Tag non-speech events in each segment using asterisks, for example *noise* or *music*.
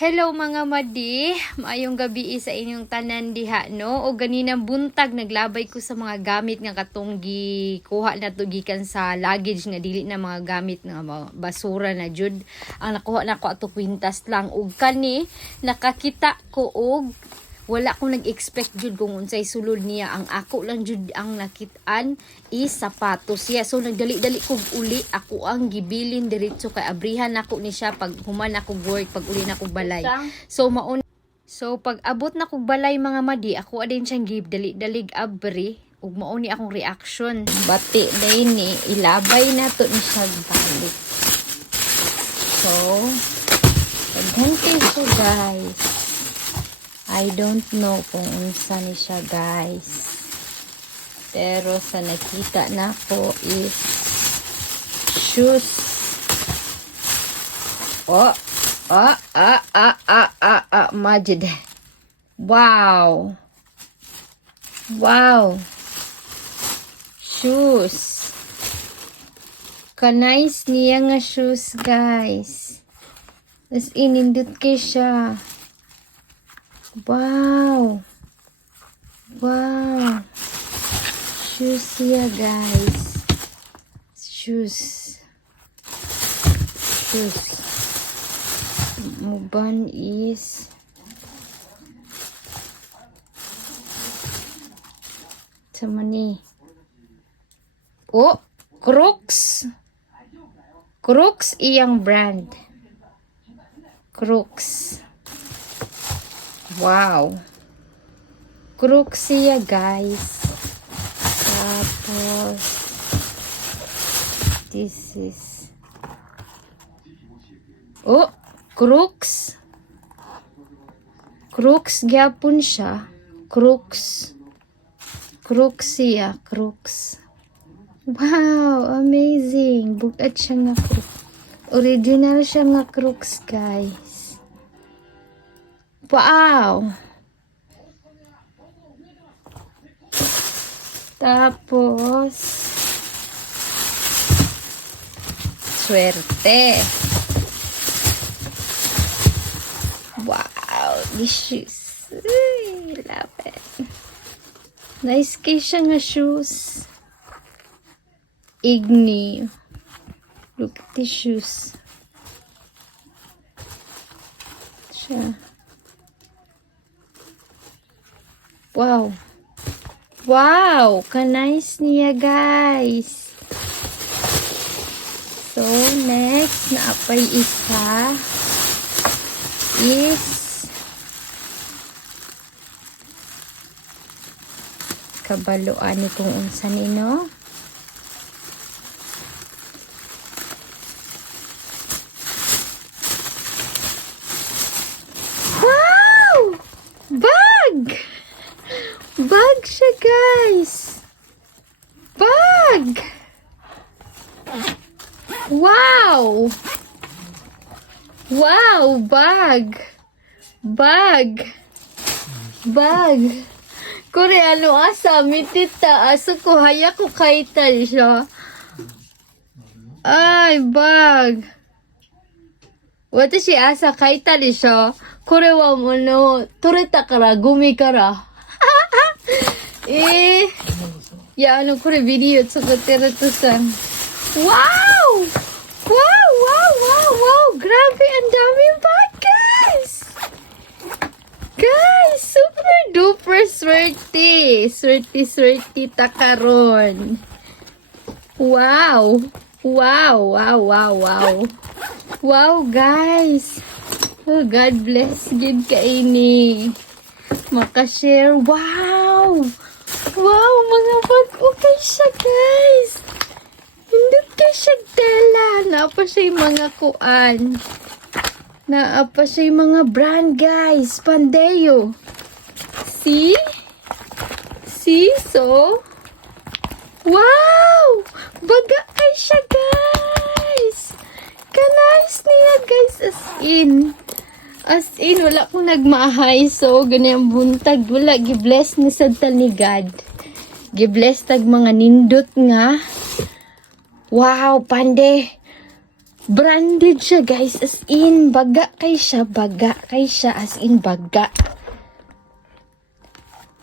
Hello mga madi, maayong gabi sa inyong tanan diha no. O ganinang buntag naglabay ko sa mga gamit nga katong gikuha na to gikan sa luggage nga dili na mga gamit nga basura na jud. Ang nakuha na ko ato kwintas lang ug kani nakakita ko og wala ko nag-expect jud kung unsay sulod niya. Ang ako lang jud ang nakitaan is sapatos. Siya so nagdali-dali kog uli. Ako ang gibilin diretso kay abrihan. Ako ni siya pag human ako work pag uli na kog balay. So maun so pag abot na kog balay mga madi ako adin siyang give dali-dalig abri. Ug mao ni akong reaction bati day ni ilabay na to ni siya balik so paghantay siya guys I don't know kung unsa ni siya guys. Pero sa nakita na ko is shoes. Oh, ah, ah, ah, ah, ah, ah, majid. Wow. Wow. Shoes. Kanais niya nga shoes, guys. As inindot kay siya. Wow. Wow. Shoes here, guys. Shoes. Shoes. Muban is sama ni. Oh, Crooks. Crooks iyang brand. Crooks. Wow. Siya, guys. Tapos, this is, oh, crooks. Crooks, gyapon siya. Crooks siya, crooks. Wow, amazing. Bugat siya nga crooks. Original siya nga crooks, guys. Wow! Tapos, swerte. Wow! These shoes. Ay, love it. Nice kay siya nga shoes. Igni. Look at these shoes. Siya. Wow. Wow! Ka-nice niya, guys. So, next na apay isa is kabaluan ni kung unsa nino. Wow! Bag! Bag siya, guys! Bag! Wow! Wow! Bag! Bag! Bag! Kore, ano asa? Mitita. Aso ko, haya ko kaitan siya. Ay, bag! Watashi asa kaitan siya. Kore wa mo no, toreta kara, gumi kara. *laughs* ええいや、あの、これビデオ作ってるとさ。わーわーわーわーわー Grabe, ang daming bag, guys! Super duper swerte. Swerte, swerte takaron. Wow! Wow, wow, wow, wow. Wow, guys! Oh, God bless. Good ka ini makashare. Wow, mga bag. Okay siya, guys. Hindi kay siya dala. Naapa siya mga kuan. Naapa siya mga brand, guys. Pandeo. See? See? So? Wow! Baga kay siya, guys. Ka-nice niya, guys. As in. As in, wala kong nagmahay. So, ganyan buntag. Wala, gibless ni Santa ni God. Gibless tag mga nindot nga. Wow, pande. Branded siya, guys. As in, baga kay siya. Baga kay siya. As in, baga.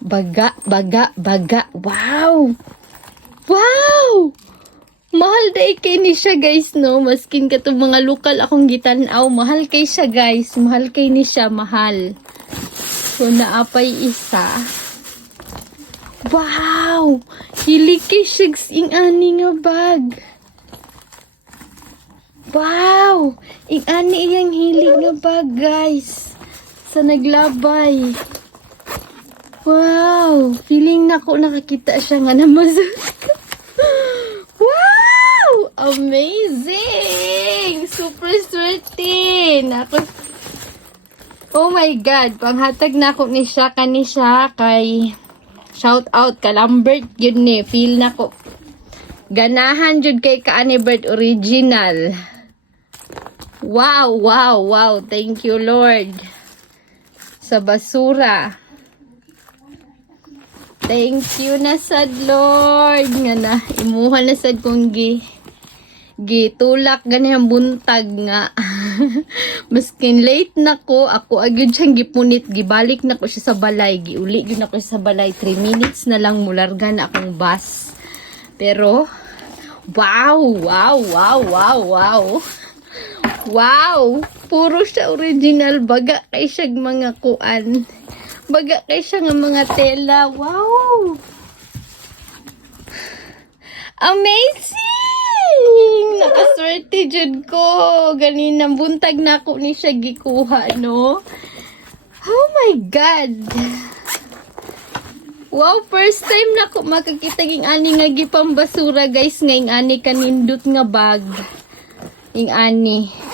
Baga, baga, baga. Wow! Wow! Mahal day kay ni siya, guys, no? Maskin ka itong mga lokal akong gitanaw. Mahal kay siya, guys. Mahal kay ni siya, mahal. So, naapay isa. Wow! Hili kay siya, ing ani nga bag. Wow! Ing ani iyang hili nga bag, guys. Sa naglabay. Wow! Feeling na ko nakakita siya nga naman. *laughs* wow! Amazing! Super swerte! Nako. Oh my God! Panghatag na ko ni siya kani siya kay shout out ka Lambert yun ni. Feel na ko. Ganahan jud kay ka Bird original. Wow, wow, wow. Thank you, Lord. Sa basura. Thank you na sad Lord. Nga na imuha na sad kong gi gitulak. Gani ang buntag nga. *laughs* Maskin late na ko. Ako agad siyang gipunit. Gibalik na ko siya sa balay. Giuli gyud na ko siya sa balay. 3 minutes na lang mularga na akong bus. Pero wow wow wow wow wow wow puro siya original baga kay siya mga kuan Baga kay siya nga mga tela. Wow! Amazing! Nakaswerte jud ko. Ganina buntag na ako ni siya gikuha, no? Oh my God! Wow, first time na ako makakita ging ani nga gipambasura guys nga ani kanindot nga bag. Ing ani.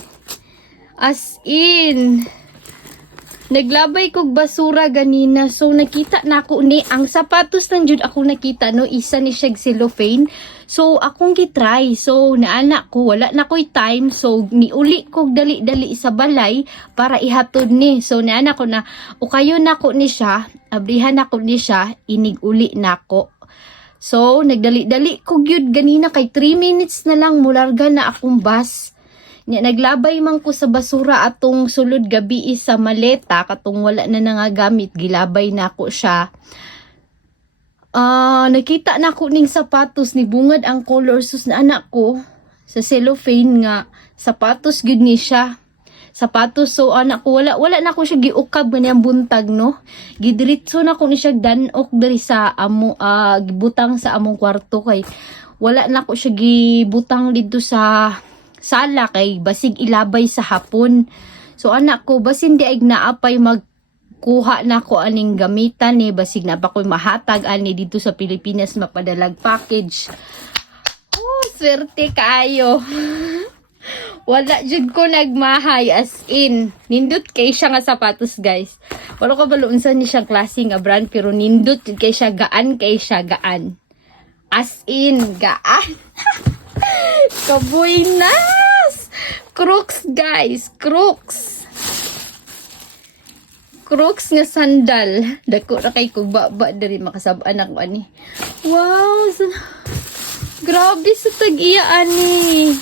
As in, Naglabay kog basura ganina. So nakita na ako ni ang sapatos lang jud ako nakita no isa ni siya cellophane. So akong gitry. So naana ko wala na ko'y time. So niuli kog dali-dali sa balay para ihatod ni. So naana ko na o kayo na ko ni siya. Abrihan na ko ni siya. Inig uli na ko. So nagdali-dali kog yun ganina kay 3 minutes na lang mularga na akong bus. Naglabay man ko sa basura atong sulod gabi sa maleta katong wala na nangagamit gilabay na ako siya. Ah, nakita na ko ning sapatos ni bungad ang color sus na anak ko sa cellophane nga sapatos gud ni siya. Sapatos so anak ko wala wala na ko siya giukab nga ang buntag no. Gidiritso na ko ni siya danok diri sa amo ah, gibutang sa among kwarto kay wala na ko siya gibutang dito sa sala kay basig ilabay sa hapon. So anak ko basin di ay naapay magkuha na ko aning gamitan ni basig na pa ko'y mahatag ani dito sa Pilipinas mapadalag package. Oh, swerte kaayo. *laughs* Wala jud ko nagmahay as in. Nindot kay siya nga sapatos guys. Wala ko balunsan ni siyang klase nga brand pero nindot kay siya gaan kay siya gaan. As in gaan. *laughs* Kabuinas! Crooks, guys. Crooks. Crooks nga sandal. Dako na kay kog baba diri makasab-an ako ani. Wow! sa- Grabe sa tag-iya ani.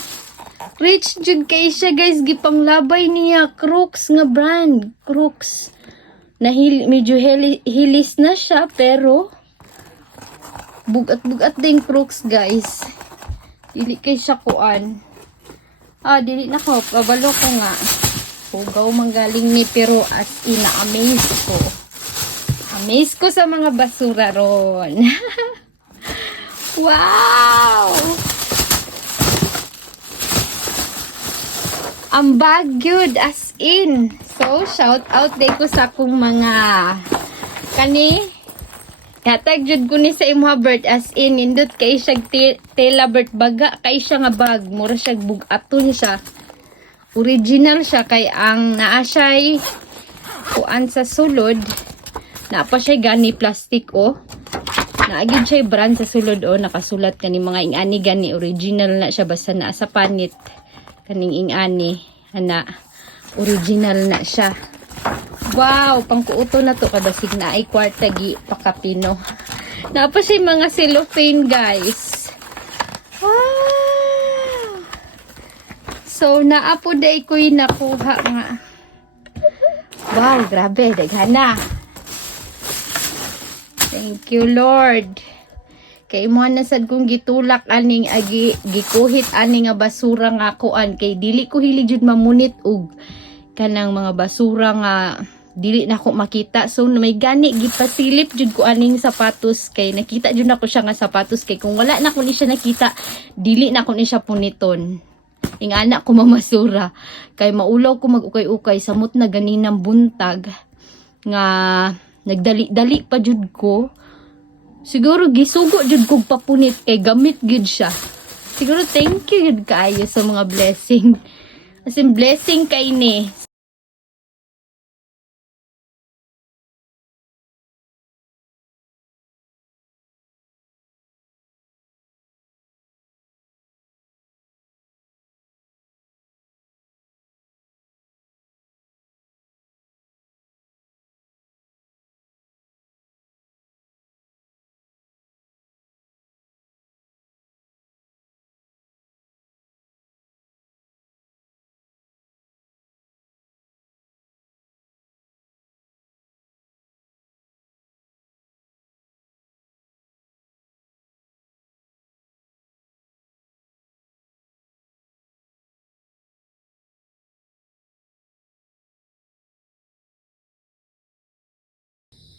Rich jud kay siya guys gipanglabay niya Crooks nga brand. Crooks. Nahil medyo heli, hilis na siya pero bugat-bugat din Crooks guys. Dili kay siya kuan. Ah, dili na ko. Kabalo ko nga. Hugaw manggaling ni pero as in na-amaze ko. Amaze ko sa mga basura ron. *laughs* wow! Ang bag good as in. So, shout out day ko sa akong mga kani Katag jud ko ni sa imuha bird as in nindot kay siya te- tela bird baga kay siya nga bag mura siya bugaton siya. Original siya kay ang naa siya'y kuan sa sulod. Na pa siya gani plastic o. Naagid siya brand sa sulod o nakasulat kani mga ingani gani original na siya basta naa sa panit kaning ingani ana original na siya. Wow, pangkuuto na to kada sig na ay kwarta gi pakapino. Napa siya mga cellophane guys. Wow! So, naapo day ko'y nakuha nga. Wow, grabe. Daghana. Thank you, Lord. Kay mo na sad kong gitulak aning agi gikuhit ani nga basura nga kuan kay dili ko hilig jud mamunit og kanang mga basura nga dili na ko makita. So may gani gipasilip jud ko aning sapatos kay nakita jud nako siya nga sapatos kay kung wala na ko ni siya nakita dili na ko ni siya puniton. Ing anak ko mamasura kay maulaw ko magukay-ukay. Samot na ganinang buntag nga nagdali-dali pa jud ko. Siguro gisugo jud kog papunit kay gamit gud siya. Siguro thank you jud kaayo sa mga blessing. As in blessing kay ni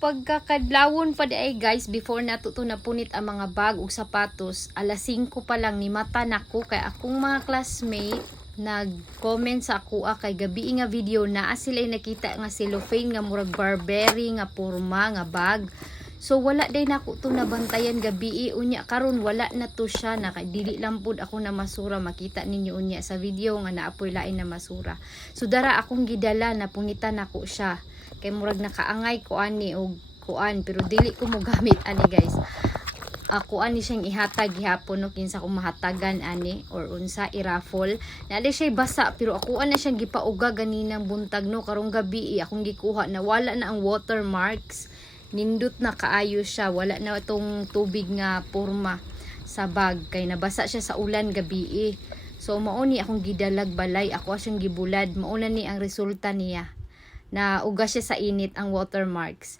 pagkakadlawon pa di ay guys before natuto na punit ang mga bag ug sapatos alas 5 pa lang ni mata nako kay akong mga classmate nag-comment sa ako ah, kay gabi nga video na sila nakita nga cellophane nga murag Burberry nga porma nga bag. So wala day nako to nabantayan gabi unya karon wala na to siya na dili lang pud ako na masura. Makita ninyo unya sa video nga naapoy lain na masura. So dara akong gidala na punitan nako siya kay murag nakaangay ko ani og kuan pero dili ko mo gamit ani guys. Ako ani siyang ihatag gihapon no kinsa ko mahatagan ani or unsa i-raffle. Naali siya basa pero ako ana siyang gipauga ganinang buntag no? Karong gabi akong gikuha na wala na ang watermarks. Nindot na kaayo siya. Wala na itong tubig nga porma sa bag. Kay nabasa siya sa ulan gabi eh. so mauni akong gidalag balay. Ako siyang gibulad. Mauna ni ang resulta niya na uga siya sa init ang watermarks.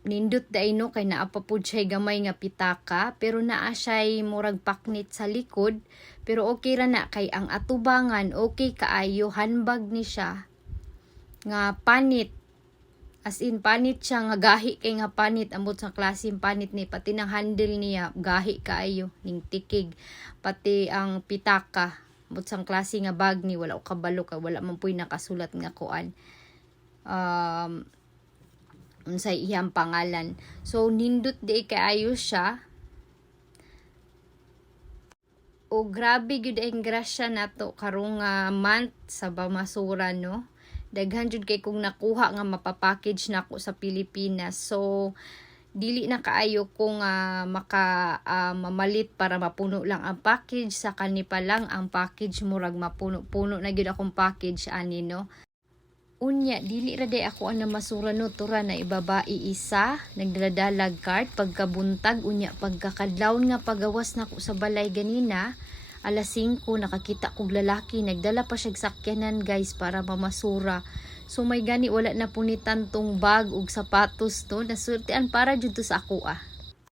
Nindot day no kay naa pa pud siya gamay nga pitaka pero naa siya murag paknit sa likod. Pero okay ra na kay ang atubangan okay kaayo handbag ni siya. Nga panit as in panit siya nga gahi kay nga panit ambot sa klase panit ni pati ng handle niya gahi kaayo ning tikig pati ang pitaka sa klase nga bag ni wala ko kabalo kay wala man puy nakasulat nga kuan. Um unsay iyang pangalan. So nindot di kaayo siya o grabe gyud ang grasya nato karong nga month sa bamasura no? Daghan jud kay kung nakuha nga mapapackage na ako sa Pilipinas. So dili na kaayo kung uh, maka uh, mamalit para mapuno lang ang package sa kani pa lang ang package murag mapuno-puno na gyud akong package ani no. Unya, dili ra day ako ang namasura no? Tura na ibabai isa, nagdadalag cart pagkabuntag unya pagkakadlaw nga pagawas na ko sa balay ganina. Alas 5 nakakita kog lalaki nagdala pa siya sakyanan guys para mamasura so may gani wala na punitan tong bag ug sapatos to nasultian para jud to sa ako ah